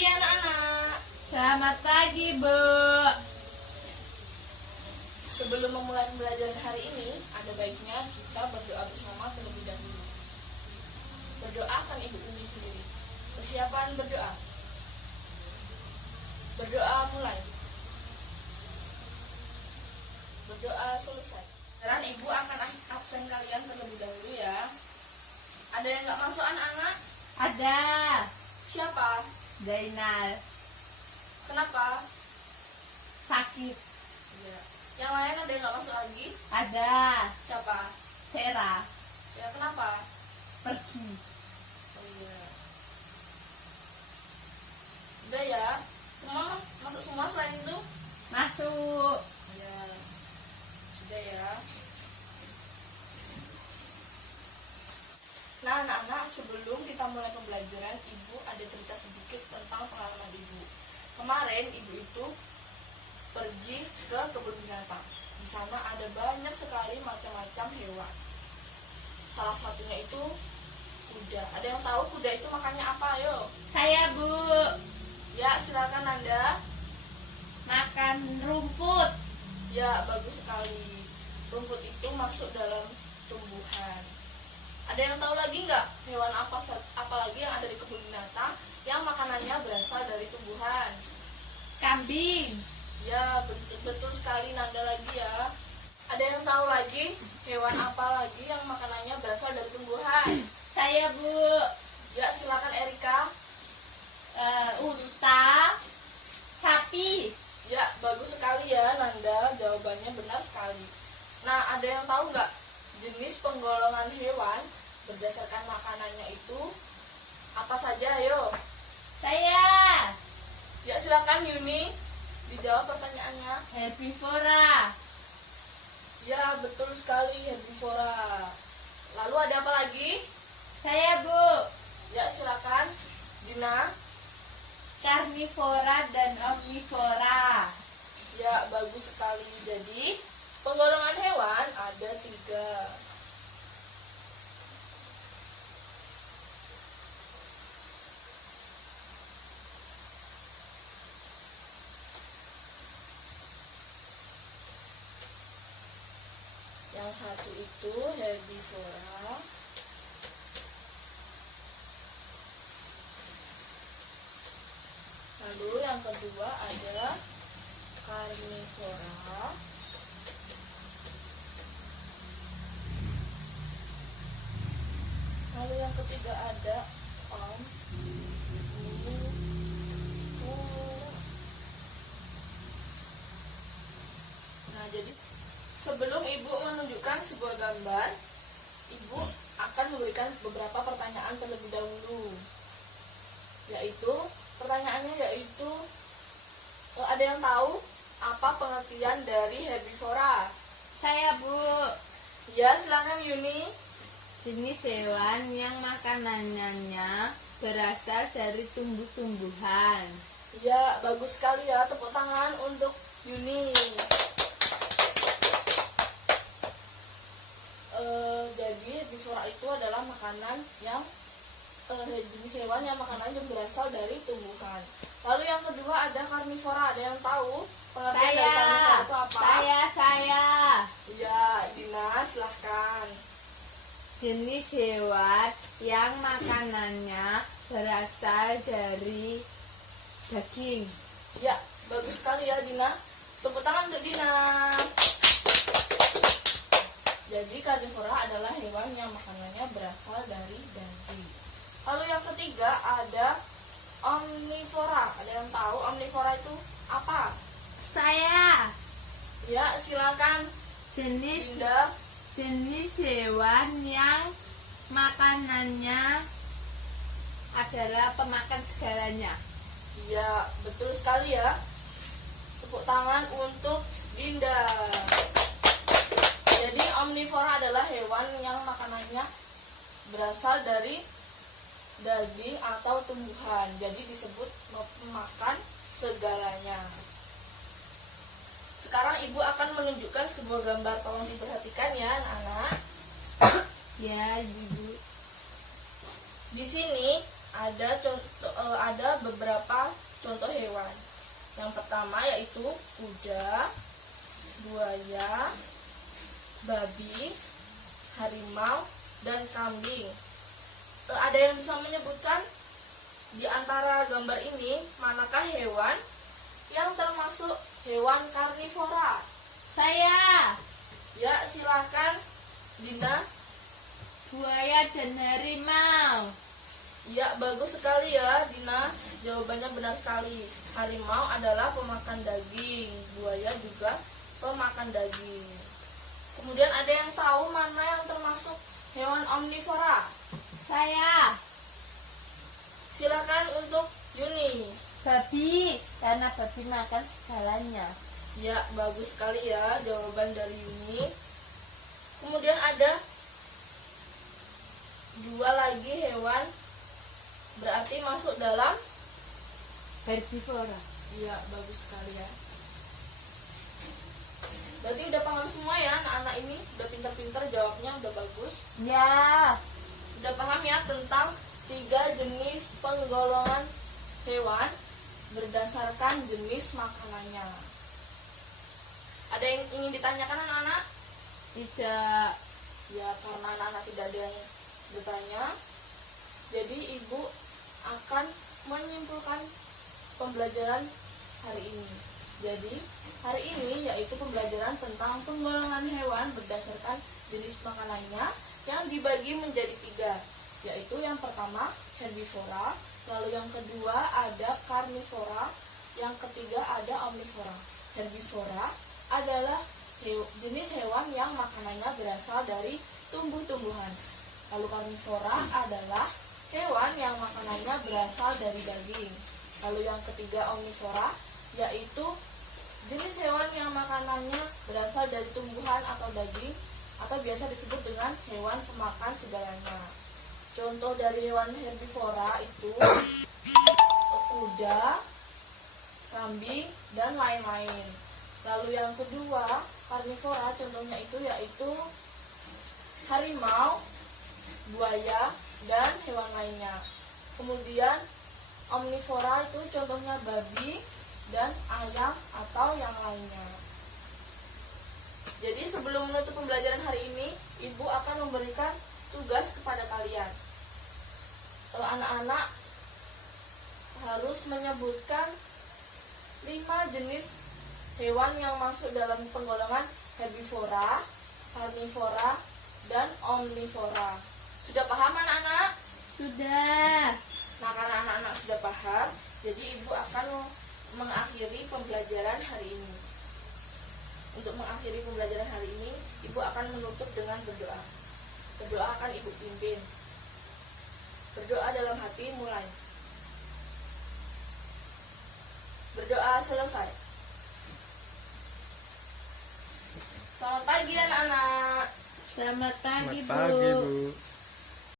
pagi anak-anak. Selamat pagi, Bu. Sebelum memulai pembelajaran hari ini, ada baiknya kita berdoa bersama terlebih dahulu. Berdoakan Ibu Umi sendiri. Persiapan berdoa. Berdoa mulai. Berdoa selesai. Sekarang Ibu akan absen kalian terlebih dahulu ya. Ada yang nggak masuk anak-anak? Ada Siapa? Zainal, Kenapa? sakit. Ya. Yang lain ada yang nggak masuk lagi? Ada Siapa? Vera, Ya kenapa? pergi. Oh iya. Udah ya. Semua masuk semua selain itu? Masuk. Ya. Sudah ya. Nah anak-anak, sebelum kita mulai pembelajaran, Ibu ada cerita sedikit tentang pengalaman Ibu. Kemarin Ibu itu pergi ke kebun binatang. Di sana ada banyak sekali macam-macam hewan. Salah satunya itu kuda. Ada yang tahu kuda itu makannya apa? Ayo. Saya, Bu, Ya silakan Nanda. makan rumput. Ya bagus sekali. Rumput itu masuk dalam tumbuhan. Ada yang tahu lagi nggak hewan apa lagi yang ada di kebun binatang yang makanannya berasal dari tumbuhan? Kambing. Ya betul sekali Nanda lagi ya. Ada yang tahu lagi hewan apa lagi yang makanannya berasal dari tumbuhan? Saya, Bu, Ya silakan Erika. unta, sapi. Ya bagus sekali ya Nanda, jawabannya benar sekali. Nah ada yang tahu nggak jenis penggolongan hewan berdasarkan makanannya itu apa saja? Ayo. Saya Ya silakan Yuni dijawab pertanyaannya. herbivora. Ya betul sekali, herbivora. Lalu ada apa lagi? Saya, Bu, Ya silakan Dina. karnivora dan omnivora. Ya bagus sekali. Jadi penggolongan hewan ada 3. Yang satu itu herbivora. Lalu yang kedua ada karnivora. Lalu yang ketiga ada omnivora. Nah, jadi sebelum Ibu menunjukkan sebuah gambar, Ibu akan memberikan beberapa pertanyaan terlebih dahulu. Pertanyaannya yaitu ada yang tahu apa pengertian dari herbivora? Saya, Bu, Ya, silakan Yuni. jenis hewan yang makanannya berasal dari tumbuh-tumbuhan. Ya, bagus sekali ya. Tepuk tangan untuk Yuni. Jadi herbivora itu adalah makanan yang jenis hewan yang makanannya berasal dari tumbuhan. Lalu yang kedua ada karnivora. Ada yang tahu pengertian dari karnivora itu apa? Saya. Ya, Dina silahkan. Jenis hewan yang makanannya berasal dari daging. Ya, bagus sekali ya Dina. Tepuk tangan untuk Dina. Jadi karnivora adalah hewan yang makanannya berasal dari daging. Lalu yang ketiga ada omnivora. Ada yang tahu omnivora itu apa? Saya. Ya, silakan Jenis Dinda. hewan yang makanannya adalah pemakan segalanya. Iya, betul sekali ya. Tepuk tangan untuk Dinda. Jadi omnivora adalah hewan yang makanannya berasal dari daging atau tumbuhan. Jadi disebut memakan segalanya. Sekarang Ibu akan menunjukkan sebuah gambar. Tolong diperhatikan ya anak-anak. Ya, Ibu. Di sini ada beberapa contoh hewan. Yang pertama yaitu kuda, buaya, babi, harimau, dan kambing. Ada yang bisa menyebutkan di antara gambar ini manakah hewan yang termasuk hewan karnivora? Saya. Ya, silakan Dinda. Buaya dan harimau. Ya, bagus sekali ya Dina. Jawabannya benar sekali. Harimau adalah pemakan daging, buaya juga pemakan daging. Kemudian ada yang tahu mana yang termasuk hewan omnivora? Saya. Silakan untuk Yuni. Babi, karena babi makan segalanya. Ya, bagus sekali ya jawaban dari Yuni. Kemudian ada dua lagi hewan, berarti masuk dalam Herbivora. iya, bagus sekali ya. Berarti udah paham semua ya anak-anak ini, udah pintar-pintar jawabnya, udah bagus. Ya. Udah paham ya tentang 3 jenis penggolongan hewan berdasarkan jenis makanannya. Ada yang ingin ditanyakan anak-anak? Tidak. Ya, karena anak-anak tidak ada yang bertanya, jadi ibu akan menyimpulkan pembelajaran hari ini. Jadi hari ini yaitu pembelajaran tentang penggolongan hewan berdasarkan jenis makanannya yang dibagi menjadi 3, yaitu yang pertama herbivora, lalu yang kedua ada karnivora, yang ketiga ada omnivora. Herbivora adalah jenis hewan yang makanannya berasal dari tumbuh-tumbuhan. Lalu karnivora adalah hewan yang makanannya berasal dari daging. Lalu yang ketiga omnivora, yaitu jenis hewan yang makanannya berasal dari tumbuhan atau daging, atau biasa disebut dengan hewan pemakan segalanya. Contoh dari hewan herbivora itu kuda, kambing, dan lain-lain. Lalu yang kedua, karnivora, contohnya itu yaitu harimau, buaya, dan hewan lainnya. Kemudian omnivora itu contohnya babi dan ayam atau yang lainnya. Jadi sebelum menutup pembelajaran hari ini, ibu akan memberikan tugas kepada kalian. Anak-anak harus menyebutkan 5 jenis hewan yang masuk dalam penggolongan herbivora, karnivora, dan omnivora. Sudah paham anak-anak? Sudah. Nah, karena anak-anak sudah paham, jadi ibu akan mengakhiri pembelajaran hari ini. Untuk mengakhiri pembelajaran hari ini, ibu akan menutup dengan berdoa. Berdoa akan ibu pimpin. Berdoa dalam hati mulai. Berdoa selesai. Selamat pagi anak-anak. Selamat pagi, Selamat pagi, Bu. Bu.